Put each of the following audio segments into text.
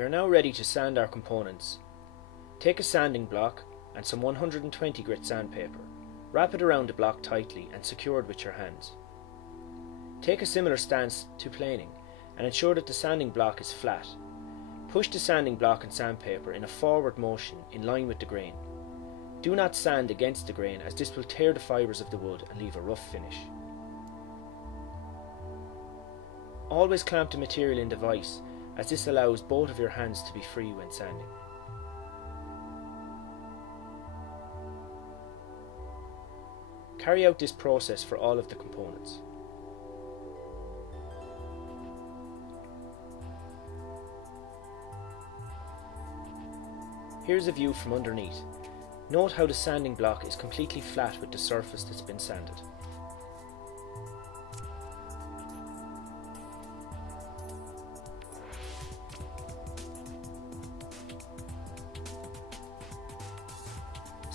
We are now ready to sand our components. Take a sanding block and some 120 grit sandpaper. Wrap it around the block tightly and secure it with your hands. Take a similar stance to planing and ensure that the sanding block is flat. Push the sanding block and sandpaper in a forward motion in line with the grain. Do not sand against the grain, as this will tear the fibres of the wood and leave a rough finish. Always clamp the material in the vise, as this allows both of your hands to be free when sanding. Carry out this process for all of the components. Here's a view from underneath. Note how the sanding block is completely flat with the surface that's been sanded.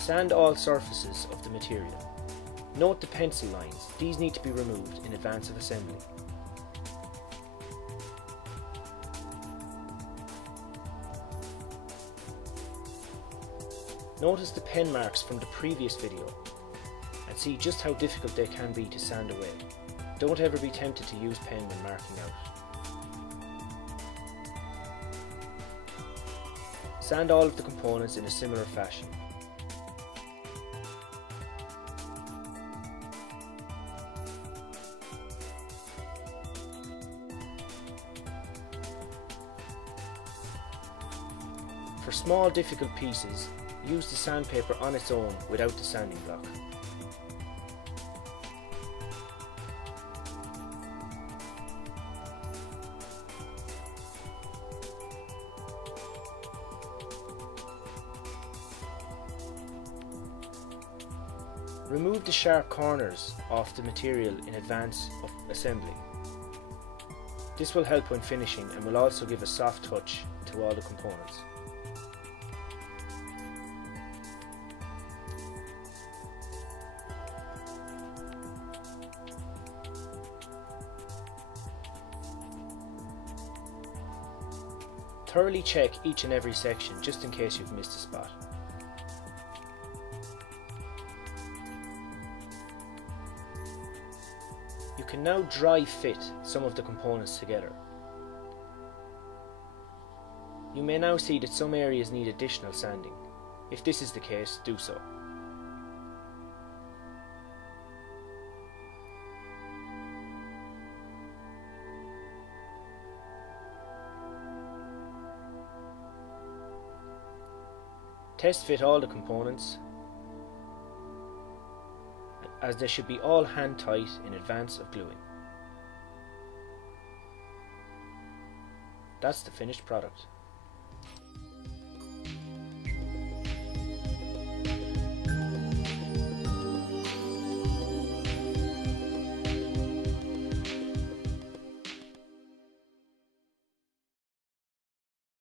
Sand all surfaces of the material. Note the pencil lines. These need to be removed in advance of assembly. Notice the pen marks from the previous video and see just how difficult they can be to sand away. Don't ever be tempted to use pen when marking out. Sand all of the components in a similar fashion. For small difficult pieces, use the sandpaper on its own without the sanding block. Remove the sharp corners off the material in advance of assembly. This will help when finishing and will also give a soft touch to all the components. Thoroughly check each and every section just in case you've missed a spot. You can now dry fit some of the components together. You may now see that some areas need additional sanding. If this is the case, do so. Test fit all the components, as they should be all hand tight in advance of gluing. That's the finished product.